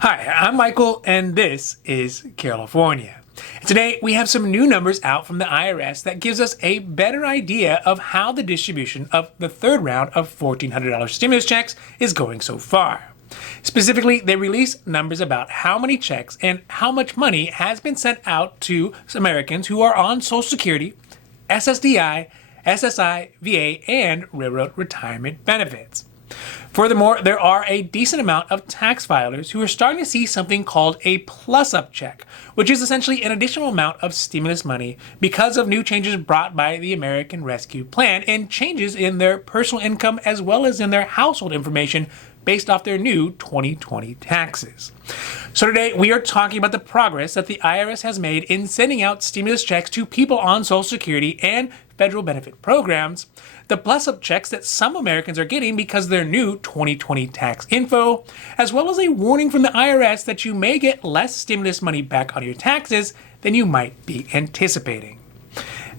Hi, I'm Michael, and this is California. Today, we have some new numbers out from the IRS that gives us a better idea of how the distribution of the third round of $1,400 stimulus checks is going so far. Specifically, they release numbers about how many checks and how much money has been sent out to Americans who are on Social Security, SSDI, SSI, VA, and Railroad Retirement Benefits. Furthermore, there are a decent amount of tax filers who are starting to see something called a plus-up check, which is essentially an additional amount of stimulus money because of new changes brought by the American Rescue Plan and changes in their personal income as well as in their household information based off their new 2020 taxes. So today we are talking about the progress that the IRS has made in sending out stimulus checks to people on Social Security and federal benefit programs, the plus-up checks that some Americans are getting because of their new 2020 tax info, as well as a warning from the IRS that you may get less stimulus money back on your taxes than you might be anticipating.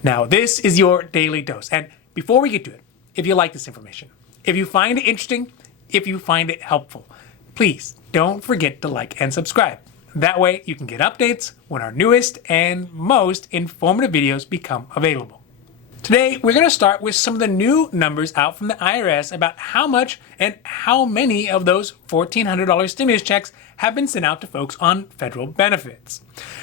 Now, this is your daily dose. And before we get to it, if you like this information, if you find it interesting, if you find it helpful, please don't forget to like and subscribe. That way you can get updates when our newest and most informative videos become available. Today, we're going to start with some of the new numbers out from the IRS about how much and how many of those $1,400 stimulus checks have been sent out to folks on federal benefits.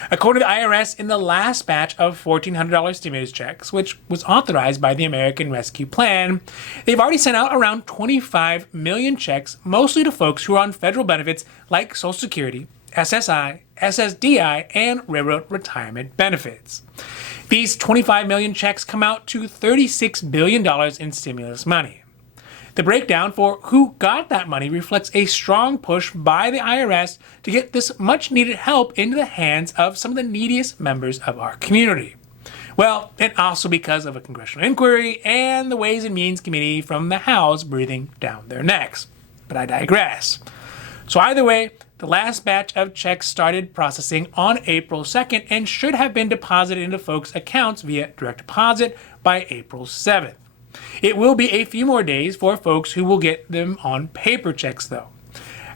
According to the IRS, in the last batch of $1,400 stimulus checks, which was authorized by the American Rescue Plan, they've already sent out around 25 million checks, mostly to folks who are on federal benefits like Social Security, SSI, SSDI, and Railroad Retirement Benefits. These 25 million checks come out to $36 billion in stimulus money. The breakdown for who got that money reflects a strong push by the IRS to get this much needed help into the hands of some of the neediest members of our community. Well, and also because of a congressional inquiry and the Ways and Means Committee from the House breathing down their necks. But I digress. So either way, the last batch of checks started processing on April 2nd and should have been deposited into folks' accounts via direct deposit by April 7th. It will be a few more days for folks who will get them on paper checks though.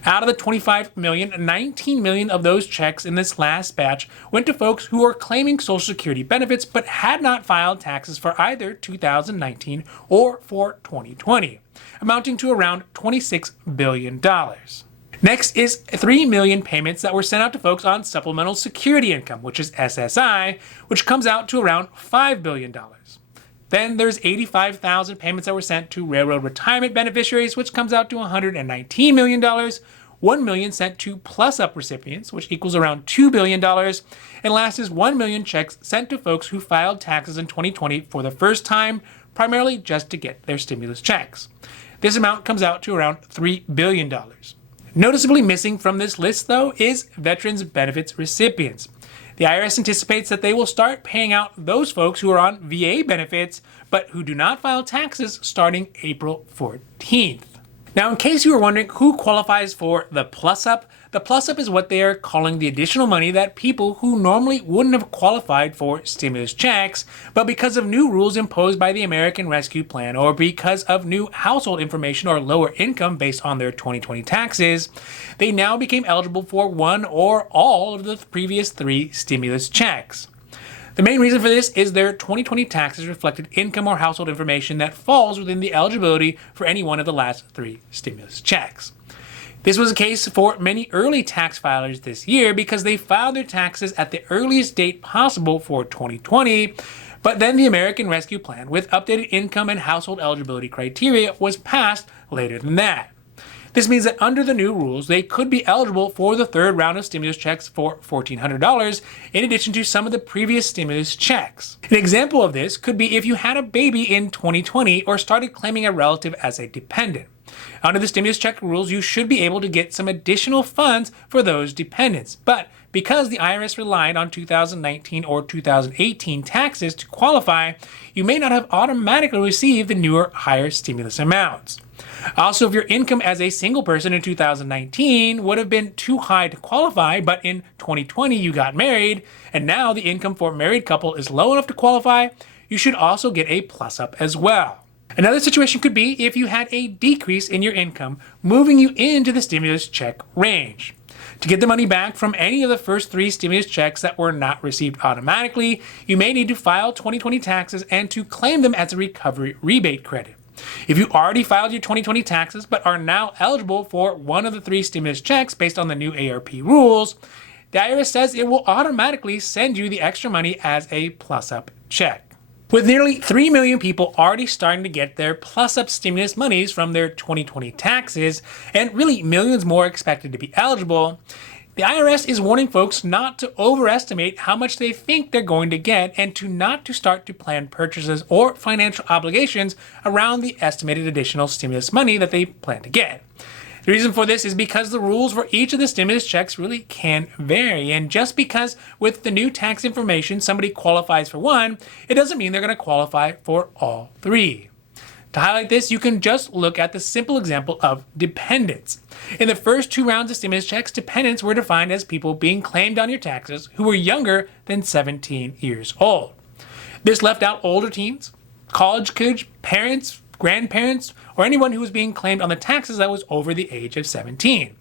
Out of the 25 million, 19 million of those checks in this last batch went to folks who are claiming Social Security benefits but had not filed taxes for either 2019 or for 2020, amounting to around $26 billion. Next is 3 million payments that were sent out to folks on supplemental security income, which is SSI, which comes out to around $5 billion. Then there's 85,000 payments that were sent to railroad retirement beneficiaries, which comes out to $119 million. 1 million sent to plus-up recipients, which equals around $2 billion. And last is 1 million checks sent to folks who filed taxes in 2020 for the first time, primarily just to get their stimulus checks. This amount comes out to around $3 billion. Noticeably missing from this list, though, is veterans benefits recipients. The IRS anticipates that they will start paying out those folks who are on VA benefits, but who do not file taxes starting April 14th. Now, in case you were wondering who qualifies for the plus-up is what they are calling the additional money that people who normally wouldn't have qualified for stimulus checks, but because of new rules imposed by the American Rescue Plan or because of new household information or lower income based on their 2020 taxes, they now became eligible for one or all of the previous 3 stimulus checks. The main reason for this is their 2020 taxes reflected income or household information that falls within the eligibility for any one of the last 3 stimulus checks. This was the case for many early tax filers this year because they filed their taxes at the earliest date possible for 2020, but then the American Rescue Plan with updated income and household eligibility criteria was passed later than that. This means that under the new rules, they could be eligible for the third round of stimulus checks for $1,400 in addition to some of the previous stimulus checks. An example of this could be if you had a baby in 2020 or started claiming a relative as a dependent. Under the stimulus check rules, you should be able to get some additional funds for those dependents. But because the IRS relied on 2019 or 2018 taxes to qualify, you may not have automatically received the newer, higher stimulus amounts. Also, if your income as a single person in 2019 would have been too high to qualify, but in 2020 you got married, and now the income for a married couple is low enough to qualify, you should also get a plus-up as well. Another situation could be if you had a decrease in your income, moving you into the stimulus check range. To get the money back from any of the first 3 stimulus checks that were not received automatically, you may need to file 2020 taxes and to claim them as a recovery rebate credit. If you already filed your 2020 taxes but are now eligible for one of the 3 stimulus checks based on the new ARP rules, the IRS says it will automatically send you the extra money as a plus-up check. With nearly 3 million people already starting to get their plus-up stimulus monies from their 2020 taxes, and really millions more expected to be eligible, the IRS is warning folks not to overestimate how much they think they're going to get and not to start to plan purchases or financial obligations around the estimated additional stimulus money that they plan to get. The reason for this is because the rules for each of the stimulus checks really can vary, and just because with the new tax information somebody qualifies for one, it doesn't mean they're going to qualify for all 3. To highlight this, you can just look at the simple example of dependents. In the first 2 rounds of stimulus checks, dependents were defined as people being claimed on your taxes who were younger than 17 years old. This left out older teens, college kids, parents, grandparents, or anyone who was being claimed on the taxes that was over the age of 17.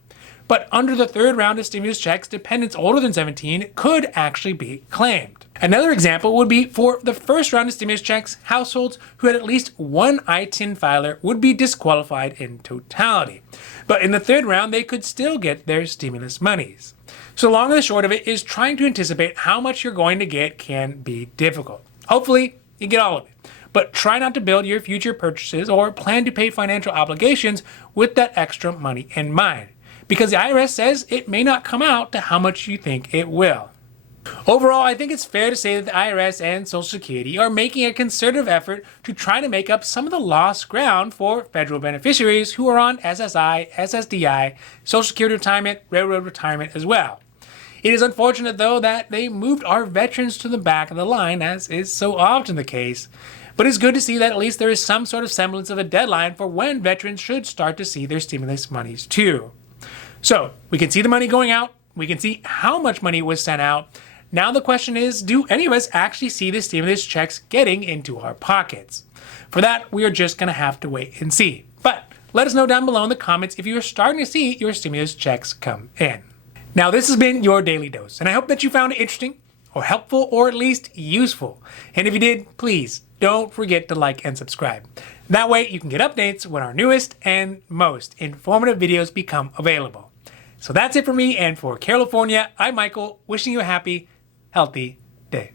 But under the 3rd round of stimulus checks, dependents older than 17 could actually be claimed. Another example would be for the first round of stimulus checks, households who had at least one ITIN filer would be disqualified in totality. But in the 3rd round, they could still get their stimulus monies. So the long and the short of it is trying to anticipate how much you're going to get can be difficult. Hopefully, you get all of it. But try not to build your future purchases or plan to pay financial obligations with that extra money in mind, because the IRS says it may not come out to how much you think it will. Overall, I think it's fair to say that the IRS and Social Security are making a concerted effort to try to make up some of the lost ground for federal beneficiaries who are on SSI, SSDI, Social Security retirement, railroad retirement as well. It is unfortunate, though, that they moved our veterans to the back of the line, as is so often the case. But it's good to see that at least there is some sort of semblance of a deadline for when veterans should start to see their stimulus monies too. So we can see the money going out. We can see how much money was sent out. Now the question is, do any of us actually see the stimulus checks getting into our pockets? For that, we are just going to have to wait and see. But let us know down below in the comments if you are starting to see your stimulus checks come in. Now this has been your Daily Dose, and I hope that you found it interesting or helpful or at least useful. And if you did, please don't forget to like and subscribe. That way you can get updates when our newest and most informative videos become available. So that's it for me, and for California, I'm Michael, wishing you a happy, healthy day.